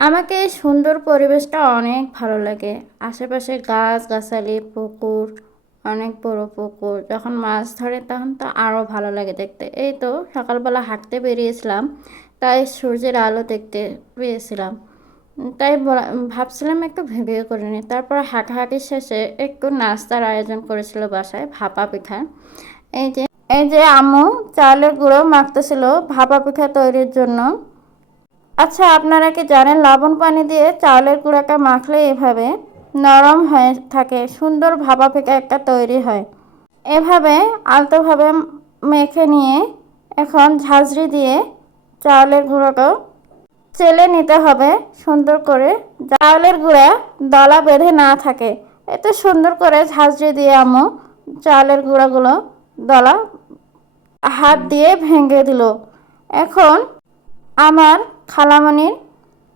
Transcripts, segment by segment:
আমাকে এই সুন্দর পরিবেশটা অনেক ভালো লাগে। আশেপাশে গাছগাছালি, পুকুর, অনেক বড় পুকুর। যখন মাছ ধরে তখন তো আরও ভালো লাগে দেখতে। এই তো সকালবেলা হাঁটতে বেরিয়েছিলাম, তাই সূর্যের আলো দেখতে পেয়েছিলাম। তাই ভাবছিলাম একটু ভিডিও করে নিই। তারপর হাঁটাহাঁটির শেষে একটু নাস্তার আয়োজন করেছিল বাসায়, ভাপা পিঠা। এই যে এই যে আম্মু চালের গুঁড়ো মাখতেছিল ভাপা পিঠা তৈরির জন্য। আচ্ছা, আপনারা কি জানেন লবণ পানি দিয়ে চাউলের গুঁড়াটা মাখলে এভাবে নরম হয়ে থাকে, সুন্দর ভাপা পিঠা একটা তৈরি হয়। এভাবে আলতোভাবে মেখে নিয়ে এখন ঝাঁঝরি দিয়ে চাউলের গুঁড়োটা চেলে নিতে হবে সুন্দর করে, চাউলের গুঁড়া দলা বেঁধে না থাকে। এত সুন্দর করে ঝাঁঝরি দিয়ে আম্মু চাউলের গুঁড়াগুলো দলা হাত দিয়ে ভেঙে দিল। এখন আমার খালামণির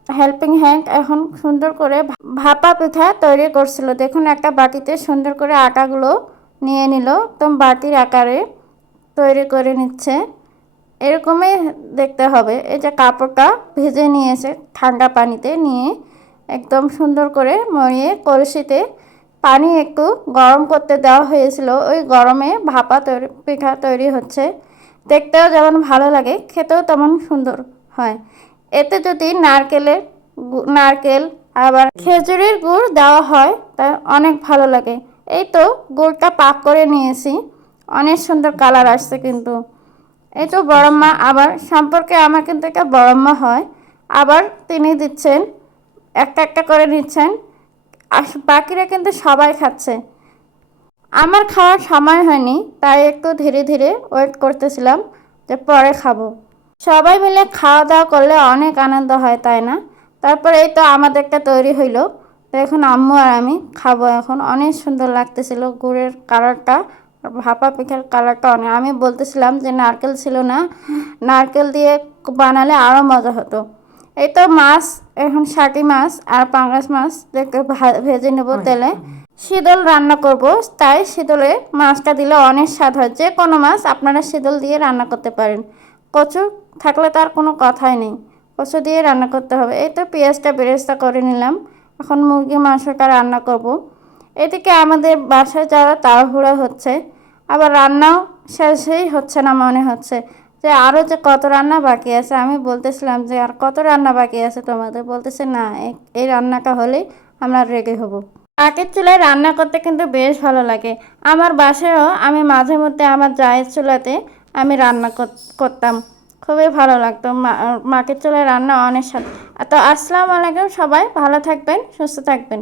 হেল্পিং হ্যান্ড এখন সুন্দর করে ভাপা পিঠা তৈরি করছিল। দেখুন, একটা বাটিতে সুন্দর করে আটাগুলো নিয়ে নিল, একদম বাটির আকারে তৈরি করে নিচ্ছে। এরকমই দেখতে হবে। এই যে কাপড়টা ভেজে নিয়েছে ঠান্ডা পানিতে নিয়ে একদম সুন্দর করে মরিয়ে কলসিতে পানি একটু গরম করতে দেওয়া হয়েছিল। ওই গরমে ভাপা পিঠা তৈরি হচ্ছে। দেখতেও যেমন ভালো লাগে, খেতেও তেমন সুন্দর হয়। এতে যদি নারকেল আবার খেজুরের গুড় দেওয়া হয় তা অনেক ভালো লাগে। এই তো গুড়টা পাক করে নিয়েছি, অনেক সুন্দর কালার আসছে কিন্তু। এই তো বড়ম্মা আবার সম্পর্কে আমার কিন্তু একটা বড়ম্মা হয়, আবার তিনি দিচ্ছেন, একটা একটা করে নিচ্ছেন। আর বাকিরা কিন্তু সবাই খাচ্ছে। আমার খাওয়ার সময় হয়নি, তাই একটু ধীরে ধীরে ওয়েট করতেছিলাম যে পরে খাবো। সবাই মিলে খাওয়া দাওয়া করলে অনেক আনন্দ হয়, তাই না? তারপরে এই তো আমাদেরটা তৈরি হইলো। তো এখন আম্মু আর আমি খাবো। এখন অনেক সুন্দর লাগতেছিল গুড়ের কালারটা, ভাপা পিঠার কালারটা অনেক। আমি বলতেছিলাম যে নারকেল ছিল না, নারকেল দিয়ে বানালে আরও মজা হতো। এই তো মাছ, এখন শাটি মাছ আর পাঙ্গাস মাছ দেখে ভেজে নেব তেলে। শীতল রান্না করব, তাই শীতলে মাছটা দিলে অনেক স্বাদ হয়। যে কোনো মাছ আপনারা শীতল দিয়ে রান্না করতে পারেন। কচু থাকলে তার কোনো কথাই নেই, কচু দিয়ে রান্না করতে হবে। এই তো পেঁয়াজটা বেরেস্তা করে নিলাম। এখন মুরগি মাংসটা রান্না করব। এদিকে আমাদের বাসায় যারা তাড়াহুড়া হচ্ছে, আবার রান্নাও শেষই হচ্ছে না, মনে হচ্ছে যে আরও যে কত রান্না বাকি আছে। আমি বলতেছিলাম যে আর কত রান্না বাকি আছে তোমাদের, বলতেছে না এই রান্নাটা হলেই আমরা রেগে হব। কাঠের চুলায় রান্না করতে কিন্তু বেশ ভালো লাগে। আমার বাসায়ও আমি মাঝে মধ্যে আমার জায়ের চুলাতে আমি রান্না করতাম, খুবই ভালো লাগতো। মাটির চুলায় রান্না অনেক স্বাদ। তো আসসালামু আলাইকুম, সবাই ভালো থাকবেন, সুস্থ থাকবেন।